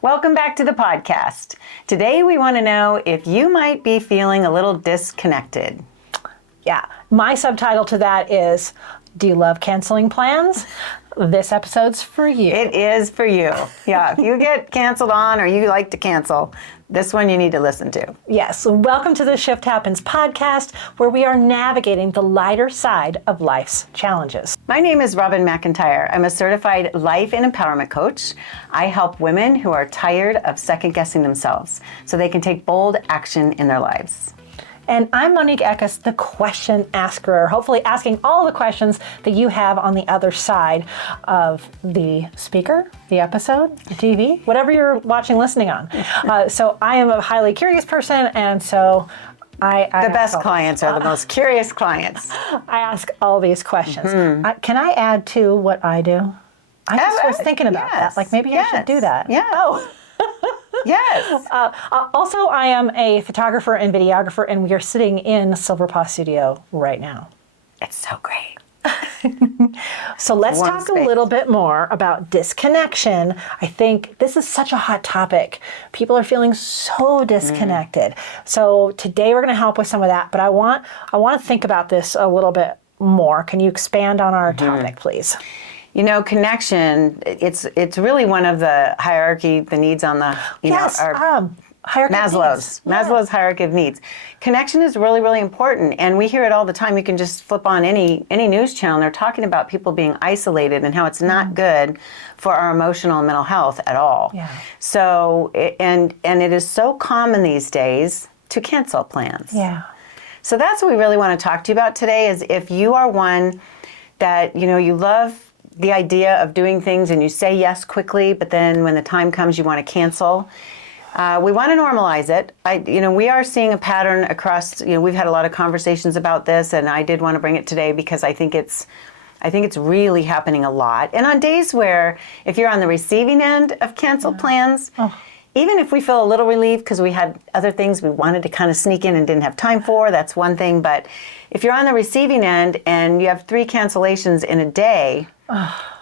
Welcome back to the podcast. Today we want to know if you might be feeling a little disconnected. Yeah, my subtitle to that is, do you love canceling plans? This episode's for you. It is for you. Yeah, if you get canceled on or you like to cancel, this one you need to listen to. Yes, welcome to the Shift Happens podcast, where we are navigating the lighter side of life's challenges. My name is Robin McIntire. I'm a certified life and empowerment coach. I help women who are tired of second-guessing themselves so they can take bold action in their lives. And I'm Monique Eckes, the question asker, hopefully asking all the questions that you have on the other side of the speaker, the episode, the TV, whatever you're watching, listening on. So I am a highly curious person, and so I The best clients are the most curious clients. I ask all these questions. Can I add to what I do? I just was thinking about that. Like maybe I should do that. Yeah. Oh. Yes. Also, I am a photographer and videographer, and we are sitting in Silver Paw Studio right now. It's so great. So let's talk a little bit more about disconnection. I think this is such a hot topic. People are feeling so disconnected. So today we're going to help with some of that, but I want to think about this a little bit more. Can you expand on our topic, please? You know, connection, it's really one of the hierarchy, the needs on the, hierarchy Maslow's hierarchy of needs. Connection is really, really important, and we hear it all the time. You can just flip on any news channel, and they're talking about people being isolated and how it's not good for our emotional and mental health at all. Yeah. So, and it is so common these days to cancel plans. Yeah. So that's what we really want to talk to you about today, is if you are one that, you love the idea of doing things and you say yes quickly, but then when the time comes you want to cancel. We want to normalize it. We are seeing a pattern across, we've had a lot of conversations about this, and I did want to bring it today because I think it's really happening a lot. And on days where, if you're on the receiving end of canceled plans, even if we feel a little relieved because we had other things we wanted to kind of sneak in and didn't have time for, that's one thing. But if you're on the receiving end and you have 3 cancellations in a day,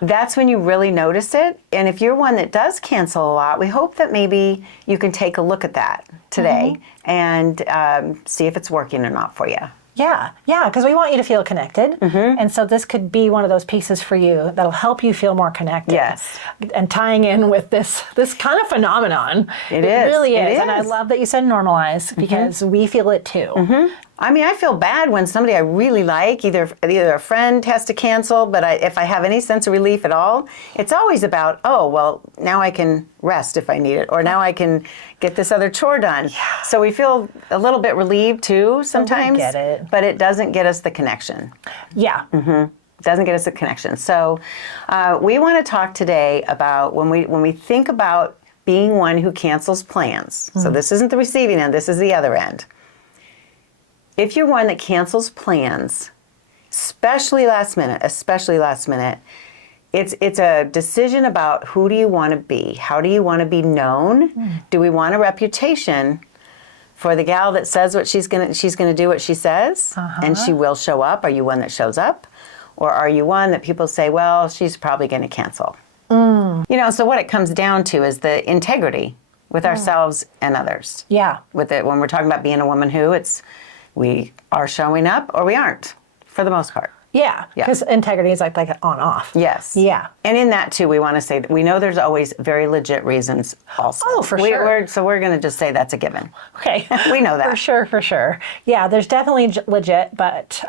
that's when you really notice it. And if you're one that does cancel a lot, we hope that maybe you can take a look at that today and see if it's working or not for you. Yeah, because we want you to feel connected. And so this could be one of those pieces for you that'll help you feel more connected. Yes. And tying in with this kind of phenomenon. It is. Really is. It is. And I love that you said normalize because we feel it too. I mean, I feel bad when somebody I really like, either a friend has to cancel, but if I have any sense of relief at all, it's always about, oh, well, now I can rest if I need it, or now I can get this other chore done. Yeah. So we feel a little bit relieved too sometimes, I get it. But it doesn't get us the connection. Yeah. Doesn't get us the connection. So we want to talk today about when we think about being one who cancels plans. So this isn't the receiving end, this is the other end. If you're one that cancels plans, especially last minute, it's a decision about who do you want to be? How do you want to be known? Do we want a reputation for the gal that says what she's gonna do what she says, and she will show up? Are you one that shows up? Or are you one that people say, well, she's probably gonna cancel? So what it comes down to is the integrity with ourselves and others. Yeah. With it, when we're talking about being a woman who, we are showing up or we aren't, for the most part. Yeah, because integrity is like on-off. Yes. Yeah. And in that, too, we want to say that we know there's always very legit reasons also. Oh, for sure. So we're going to just say that's a given. Okay. We know that. For sure. Yeah, there's definitely legit, but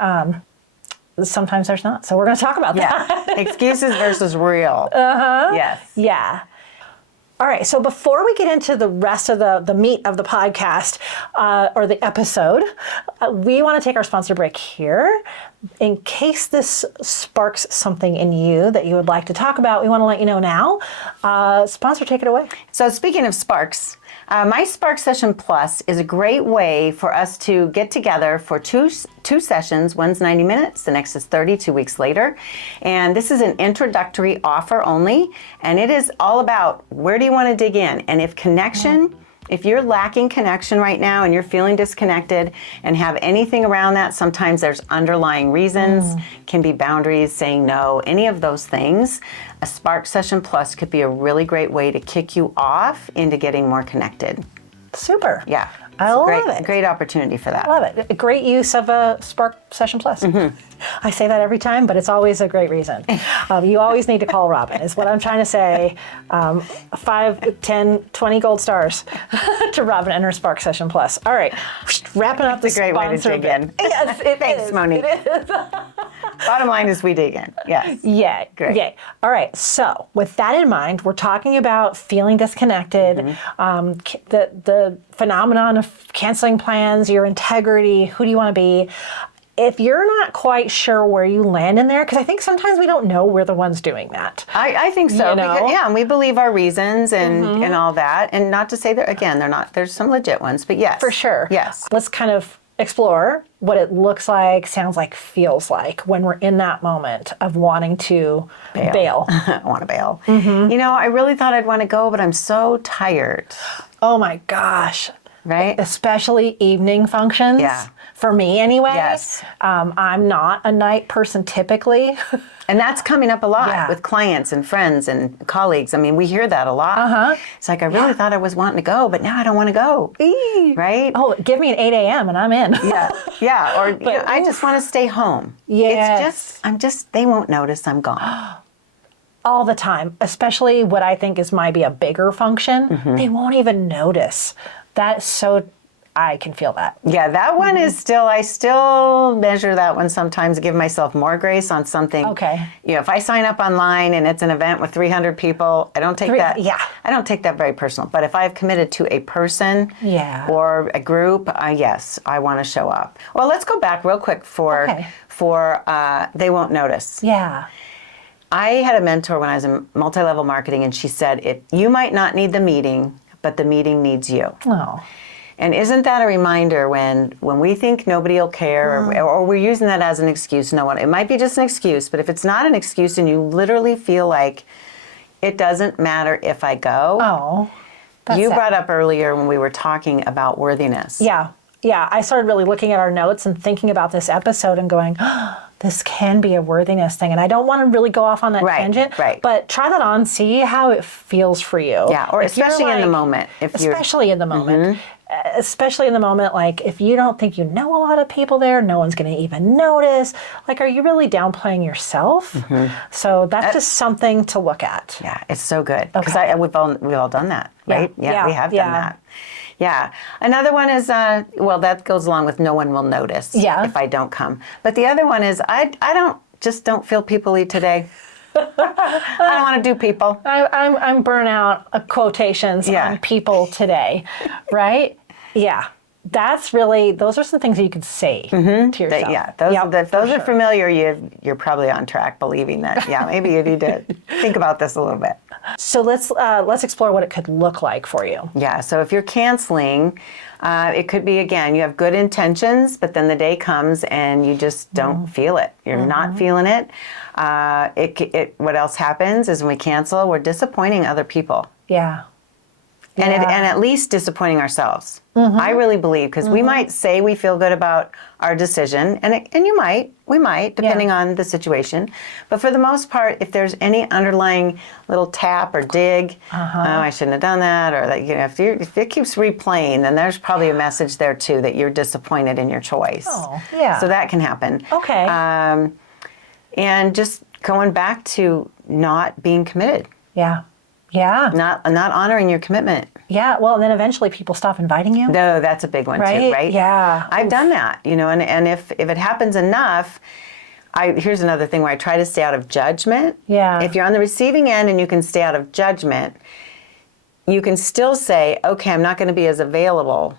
sometimes there's not. So we're going to talk about that. Excuses versus real. Yes. Yeah. All right, so before we get into the rest of the meat of the podcast or the episode, we want to take our sponsor break here. In case this sparks something in you that you would like to talk about, we want to let you know now. Sponsor, take it away. So speaking of sparks, my Spark Session Plus is a great way for us to get together for two sessions. One's 90 minutes, the next is 30, 2 weeks later. And this is an introductory offer only, and it is all about where do you want to dig in? And if connection If you're lacking connection right now and you're feeling disconnected and have anything around that, sometimes there's underlying reasons, can be boundaries, saying no, any of those things. A Spark Session Plus could be a really great way to kick you off into getting more connected. Super. Yeah. I love it. Great opportunity for that. I love it. A great use of a Spark Session Plus. I say that every time, but it's always a great reason. You always need to call Robin, is what I'm trying to say. 5, 10, 20 gold stars to Robin and her Spark Session Plus. All right, wrapping up the It's a great way to sponsor dig bit. in. Yes, it Thanks, is. Monique. It is. Bottom line is we dig in. Yes. Yay. Great. Yay. All right. So with that in mind, we're talking about feeling disconnected, the phenomenon of canceling plans, your integrity, who do you want to be? If you're not quite sure where you land in there, because I think sometimes we don't know we're the ones doing that. I think so. You know? Because, and we believe our reasons and all that. And not to say that, again, they're not, there's some legit ones, but yes. For sure. Yes. Let's kind of explore what it looks like, sounds like, feels like when we're in that moment of wanting to bail. I want to bail. You know, I really thought I'd want to go, but I'm so tired. Oh my gosh. Right? Especially evening functions. Yeah. For me anyway. Yes. I'm not a night person typically. And that's coming up a lot Yeah. with clients and friends and colleagues. I mean, we hear that a lot. It's like, I really thought I was wanting to go, but now I don't want to go. Right? Oh, give me an 8 a.m. and I'm in. Yeah. Yeah. Or you know, I just want to stay home. Yes. It's just, they won't notice I'm gone. All the time, especially what I think is might be a bigger function. They won't even notice. That's so, I can feel that. Yeah, that one is still, I still measure that one sometimes, give myself more grace on something. Okay. You know, if I sign up online and it's an event with 300 people, I don't take that. Yeah. I don't take that very personal. But if I've committed to a person or a group, yes, I want to show up. Well, let's go back real quick for they won't notice. Yeah. I had a mentor when I was in multi-level marketing, and she said, if you might not need the meeting, but the meeting needs you. Oh. And isn't that a reminder when we think nobody will care, or we're using that as an excuse? No one. It might be just an excuse, but if it's not an excuse and you literally feel like it doesn't matter if I go. Oh. You brought up earlier when we were talking about worthiness. Yeah. Yeah. I started really looking at our notes and thinking about this episode and going, oh, this can be a worthiness thing. And I don't want to really go off on that tangent. Right. But try that on, see how it feels for you. Yeah. Or especially in the moment. Especially in the moment. Especially in the moment, like if you don't think you know a lot of people there, no one's going to even notice. Like, are you really downplaying yourself? So that's just something to look at. Yeah, it's so good because we've all done that, right? Yeah, we have done that. Yeah. Another one is well, that goes along with no one will notice if I don't come. But the other one is I don't feel people-y today. I don't want to do people. I'm burnout quotations on people today, right? Yeah. That's really, those are some things that you could say to yourself. Those are familiar. You're probably on track believing that. Yeah, maybe you need to think about this a little bit. So let's explore what it could look like for you. Yeah. So if you're canceling, it could be, again, you have good intentions, but then the day comes and you just don't feel it. You're not feeling it. What else happens is when we cancel, we're disappointing other people. Yeah. And at least disappointing ourselves. I really believe, because we might say we feel good about our decision, and we might, depending on the situation. But for the most part, if there's any underlying little tap or dig, oh, I shouldn't have done that, or that, if it keeps replaying, then there's probably a message there too that you're disappointed in your choice. Oh, yeah. So that can happen. Okay. And just going back to not being committed. Yeah. Yeah. Not honoring your commitment. Yeah. Well, and then eventually people stop inviting you. No, that's a big one too, right? Yeah. I've done that, and if it happens enough, here's another thing where I try to stay out of judgment. Yeah. If you're on the receiving end and you can stay out of judgment, you can still say, okay, I'm not going to be as available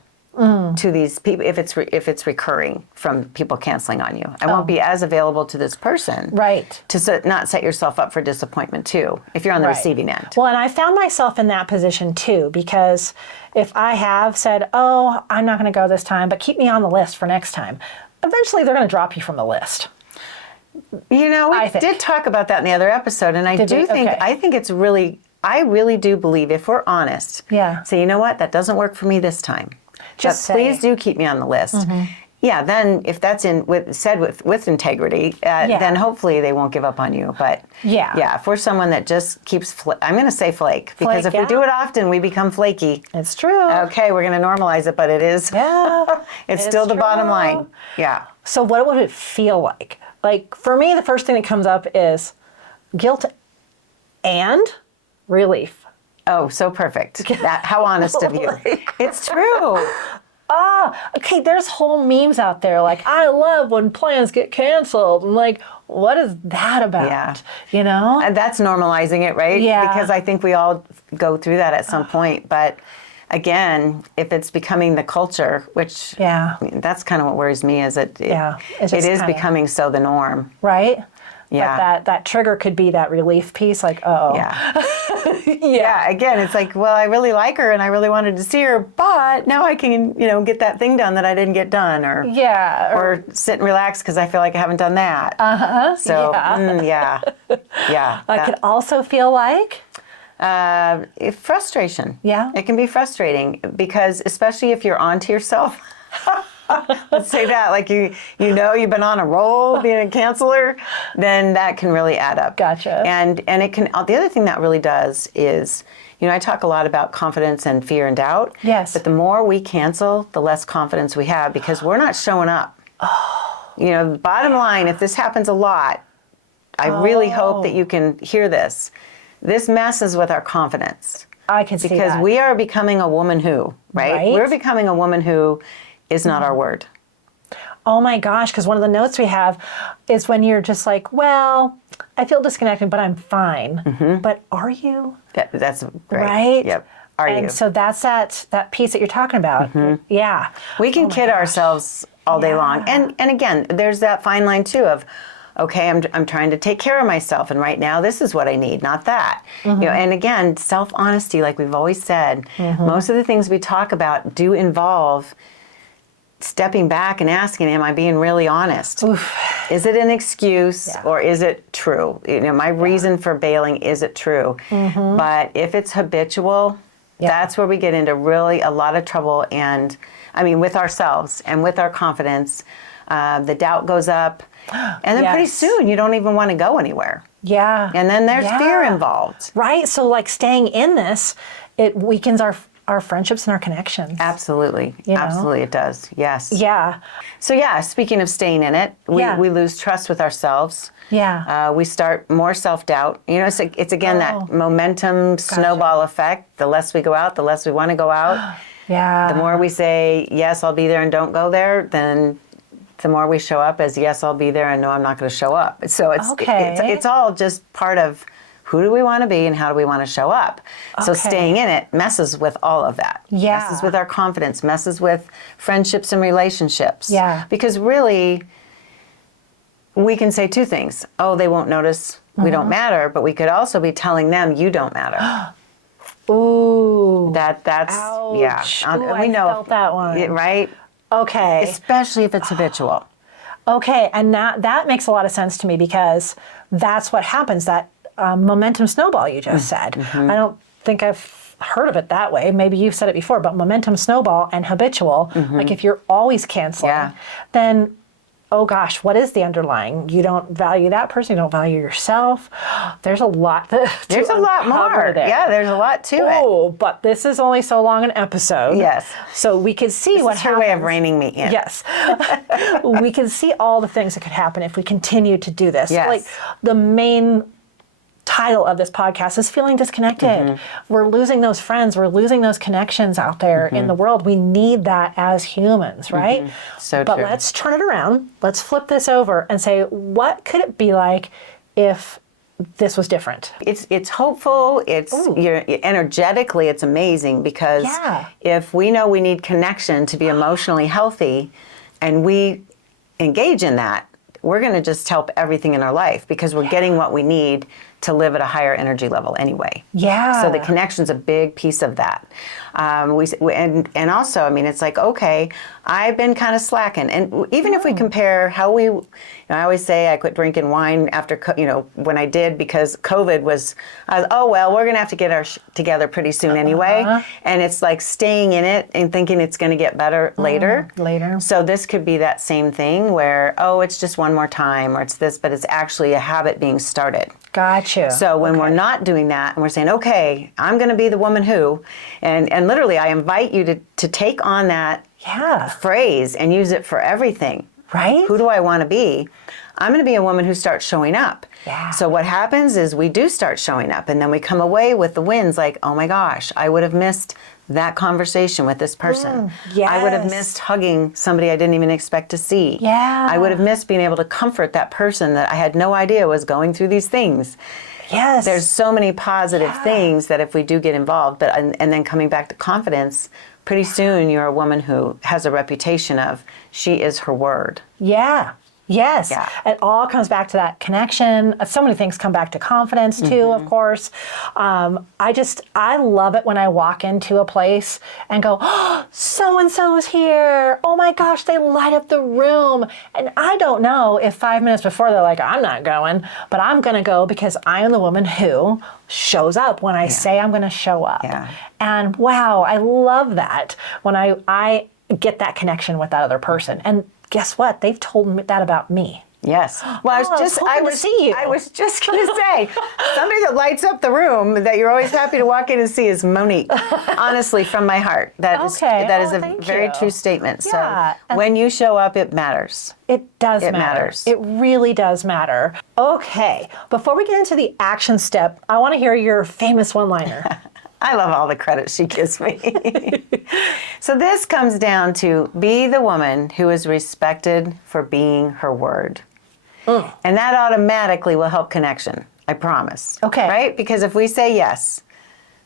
to these people if it's recurring from people canceling on you. I won't be as available to this person. Right. To not set yourself up for disappointment too, if you're on the receiving end. Well, and I found myself in that position too, because if I have said, oh, I'm not going to go this time, but keep me on the list for next time, eventually they're going to drop you from the list. We did talk about that in the other episode, and I think it's really I really do believe if we're honest, say, you know what, that doesn't work for me this time. Just please do keep me on the list. Yeah, then if that's said with integrity, then hopefully they won't give up on you. But if we're someone that just keeps, I'm going to say flake, because if we do it often, we become flaky. It's true. Okay, we're going to normalize it, but it is. Yeah, it's still the bottom line. Yeah. So what would it feel like? Like for me, the first thing that comes up is guilt and relief. Oh, so perfect. How honest of you. It's true. Okay, there's whole memes out there like, I love when plans get canceled. I'm like, what is that about? Yeah. You know? And that's normalizing it, right? Yeah. Because I think we all go through that at some point. But again, if it's becoming the culture, which that's kind of what worries me, is it is becoming so the norm. Right? Yeah. But that trigger could be that relief piece, like, Yeah, again, it's like, well, I really like her and I really wanted to see her, but now I can, get that thing done that I didn't get done, or sit and relax because I feel like I haven't done that. So, I could also feel like frustration. Yeah. It can be frustrating because, especially if you're onto yourself. Let's say that, like you've been on a roll being a canceller, then that can really add up. Gotcha. And it can. The other thing that really does is, I talk a lot about confidence and fear and doubt. Yes. But the more we cancel, the less confidence we have because we're not showing up. Bottom line, if this happens a lot, I really hope that you can hear this. This messes with our confidence. I can see that. Because we are becoming a woman who, right? We're becoming a woman who is not our word. Oh my gosh, because one of the notes we have is when you're just like, well, I feel disconnected, but I'm fine. But are you? That's great. Right? Yep. Are you? And so that's that piece that you're talking about. Yeah. We can kid ourselves all day long. And again, there's that fine line too of, okay, I'm trying to take care of myself, and right now this is what I need, not that. And again, self-honesty, like we've always said, most of the things we talk about do involve stepping back and asking, am I being really honest? Oof. Is it an excuse or is it true? My reason for bailing, is it true? But if it's habitual, that's where we get into really a lot of trouble, and with ourselves and with our confidence. The doubt goes up, and then pretty soon you don't even want to go anywhere. Yeah. And then there's fear involved. Right. So like staying in this, it weakens our friendships and our connections. Absolutely. Absolutely it does. Yes. Yeah. So speaking of staying in it, we lose trust with ourselves. Yeah. We start more self-doubt. It's again that momentum snowball effect. The less we go out, the less we want to go out. Yeah. The more we say, yes, I'll be there and don't go there, then the more we show up as, yes, I'll be there and no, I'm not going to show up. So it's all just part of who do we want to be and how do we want to show up. So staying in it messes with all of that. Yeah. Messes with our confidence, messes with friendships and relationships. Yeah. Because really, we can say two things. Oh, they won't notice, we don't matter, but we could also be telling them you don't matter. Ooh. That's, ouch. yeah. Ooh, we know. I felt that one. Right? Okay. Especially if it's habitual. Okay, and that makes a lot of sense to me because that's what happens, that momentum snowball you just said. I don't think I've heard of it that way. Maybe you've said it before, but momentum snowball and habitual, like if you're always canceling, then, oh gosh, what is the underlying? You don't value that person, you don't value yourself. There's a lot There's a lot more. there. Yeah, there's a lot to it. Oh, but this is only so long an episode. Yes. So we could see what It's happens. her way of reining me in. Yes. We can see all the things that could happen if we continue to do this. Yes. Like the main title of this podcast is feeling disconnected. We're losing those friends. We're losing those connections out there in the world. We need that as humans, right? So but true. let's turn it around. Let's flip this over and say, what could it be like if this was different? It's hopeful. You're energetically, it's amazing because if we know we need connection to be emotionally healthy, and we engage in that, we're going to just help everything in our life because we're getting what we need to live at a higher energy level anyway. Yeah. So the connection's a big piece of that. And also, I mean, it's like, okay, I've been kind of slacking. And even if we compare how I always say I quit drinking wine after, when I did, because COVID was, oh, well, we're going to have to get our together pretty soon anyway. And it's like staying in it and thinking it's going to get better later. So this could be that same thing where, oh, it's just one more time, or it's this, but it's actually a habit being started. Gotcha. So when we're not doing that and we're saying, okay, I'm going to be the woman who, and literally I invite you to take on that phrase and use it for everything. Right? Who do I want to be? I'm going to be a woman who starts showing up. Yeah. So what happens is we do start showing up, and then we come away with the wins like, oh my gosh, I would have missed that conversation with this person. I would have missed hugging somebody I didn't even expect to see. I would have missed being able to comfort that person that I had no idea was going through these things. There's so many positive things that if we do get involved, and then coming back to confidence, pretty soon you're a woman who has a reputation of she is her word. Yes. It all comes back to that connection. So many things come back to confidence too, of course. I love it when I walk into a place and go, oh, so-and-so is here. Oh my gosh, they light up the room. And I don't know if 5 minutes before they're like, I'm not going, but I'm going to go because I am the woman who shows up when I say I'm going to show up. And wow, I love that when I get that connection with that other person. And guess what? They've told me that about me. Yes. Well, I was just going to say, somebody that lights up the room that you're always happy to walk in and see is Monique. Honestly, from my heart. That is a very true statement. So when you show up, it matters. It does matter. It matters. It really does matter. Okay. Before we get into the action step, I want to hear your famous one-liner. I love all the credit she gives me. So this comes down to be the woman who is respected for being her word. And that automatically will help connection, I promise. Okay. Right? Because if we say yes,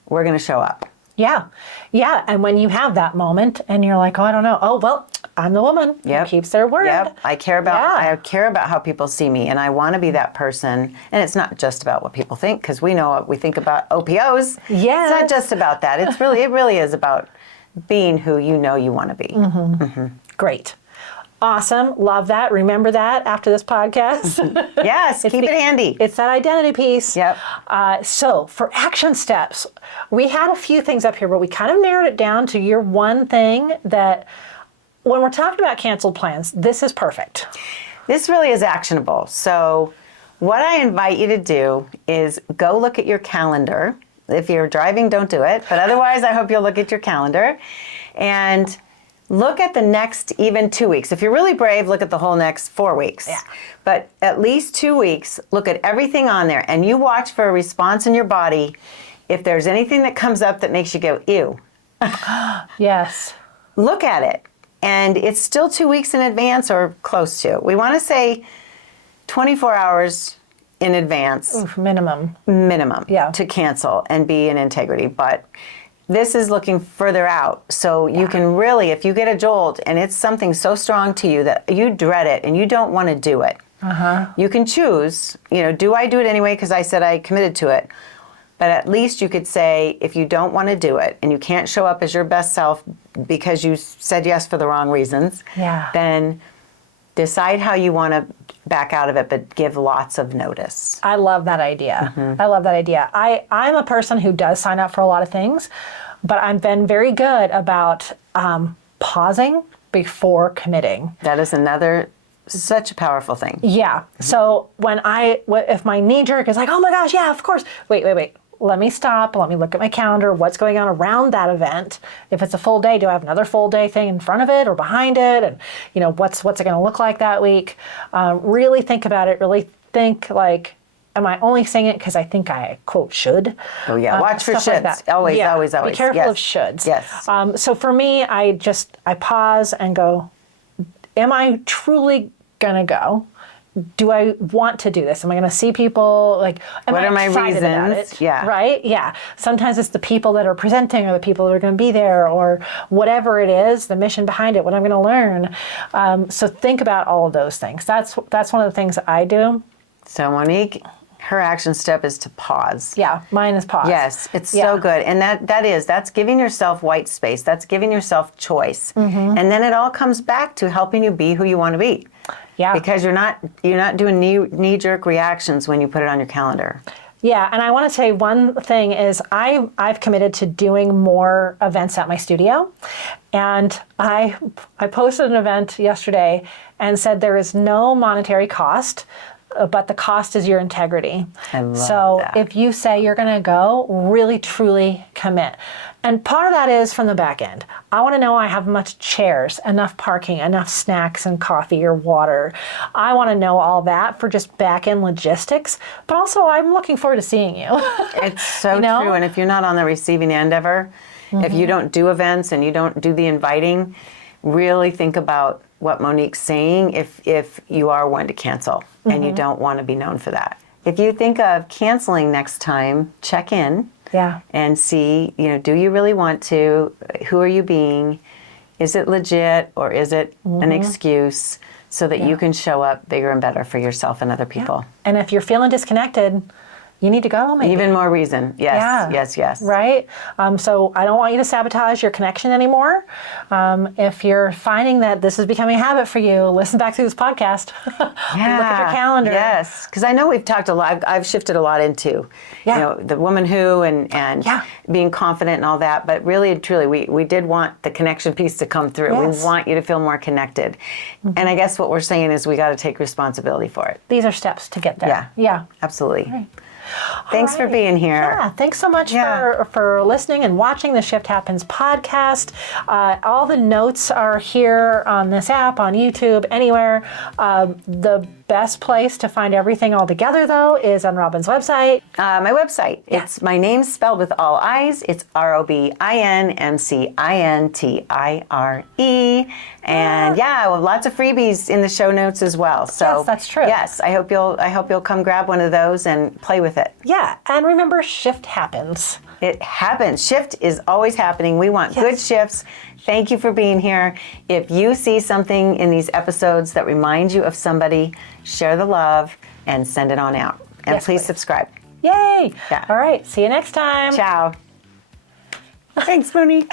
we're going to show up. Yeah. And when you have that moment and you're like, oh, I don't know. Oh, well, I'm the woman who keeps their word. I care about how people see me, and I want to be that person. And it's not just about what people think, because we know we think about OPOs. It's not just about that. It really is about being who you know you want to be. Great. Awesome. Love that. Remember that after this podcast. Yes, keep it handy. It's that identity piece. So for action steps, we had a few things up here, but we kind of narrowed it down to your one thing that when we're talking about canceled plans, this is perfect. This really is actionable. So what I invite you to do is go look at your calendar. If you're driving, don't do it. But otherwise, I hope you'll look at your calendar and look at the next even 2 weeks. If you're really brave, look at the whole next 4 weeks. But at least 2 weeks, look at everything on there. And you watch for a response in your body if there's anything that comes up that makes you go, ew. Look at it. And it's still 2 weeks in advance or close to. We want to say 24 hours in advance. Minimum. To cancel and be in integrity. But this is looking further out. So you can really, if you get a jolt and it's something so strong to you that you dread it and you don't want to do it, you can choose, do I do it anyway because I said I committed to it? But at least you could say, if you don't want to do it and you can't show up as your best self because you said yes for the wrong reasons, then decide how you want to back out of it, but give lots of notice. I love that idea. I love that idea. I'm a person who does sign up for a lot of things, but I've been very good about pausing before committing. That is such a powerful thing. So if my knee jerk is like, oh my gosh, yeah, of course. Wait. Let me stop. Let me look at my calendar. What's going on around that event? If it's a full day, do I have another full day thing in front of it or behind it? And what's it going to look like that week? Really think about it. Really think like, am I only saying it because I think I quote should? Oh yeah, watch for shoulds. Like always. Be careful of shoulds. So for me, I pause and go, am I truly gonna go? Do I want to do this? Am I going to see people? Like, what are my reasons? Right? Sometimes it's the people that are presenting or the people that are going to be there or whatever it is, the mission behind it, what I'm going to learn. So think about all of those things. That's one of the things that I do. So Monique, Her action step is to pause. Yeah, mine is pause. Yes, it's so good. And that's giving yourself white space. That's giving yourself choice. And then it all comes back to helping you be who you want to be. Yeah. Because you're not doing knee-jerk reactions when you put it on your calendar. Yeah, and I want to say one thing is I've committed to doing more events at my studio. And I posted an event yesterday and said there is no monetary cost, but the cost is your integrity. I love that. If you say you're going to go, really, truly commit. And part of that is from the back end. I want to know I have much chairs, enough parking, enough snacks and coffee or water. I want to know all that for just back end logistics. But also, I'm looking forward to seeing you. It's so true. And if you're not on the receiving end ever, if you don't do events and you don't do the inviting, really think about what Monique's saying if you are one to cancel and you don't want to be known for that. If you think of canceling next time, check in. Yeah. And see, do you really want to? Who are you being? Is it legit or is it an excuse so that you can show up bigger and better for yourself and other people? Yeah. And if you're feeling disconnected, you need to go, maybe. Even more reason. Yes, yes. Right? So I don't want you to sabotage your connection anymore. If you're finding that this is becoming a habit for you, listen back to this podcast. Look at your calendar. Yes, because I know we've talked a lot. I've shifted a lot into, the woman who and being confident and all that. But really and truly, we did want the connection piece to come through. Yes. We want you to feel more connected. And I guess what we're saying is we got to take responsibility for it. These are steps to get there. Yeah. Absolutely. Right. Thanks for being here. Yeah, thanks so much for listening and watching the Shift Happens podcast. All the notes are here on this app, on YouTube, anywhere. The best place to find everything all together, though, is on Robin's website. My website. It's my name spelled with all I's. It's ROBINMCINTIRE. And lots of freebies in the show notes as well. So yes, that's true. Yes, I hope you'll come grab one of those and play with it. Yeah, and remember, shift happens. It happens. Shift is always happening. We want good shifts. Thank you for being here. If you see something in these episodes that reminds you of somebody, share the love and send it on out. And please subscribe. Yay! Yeah. All right, see you next time. Ciao. Thanks, Monique.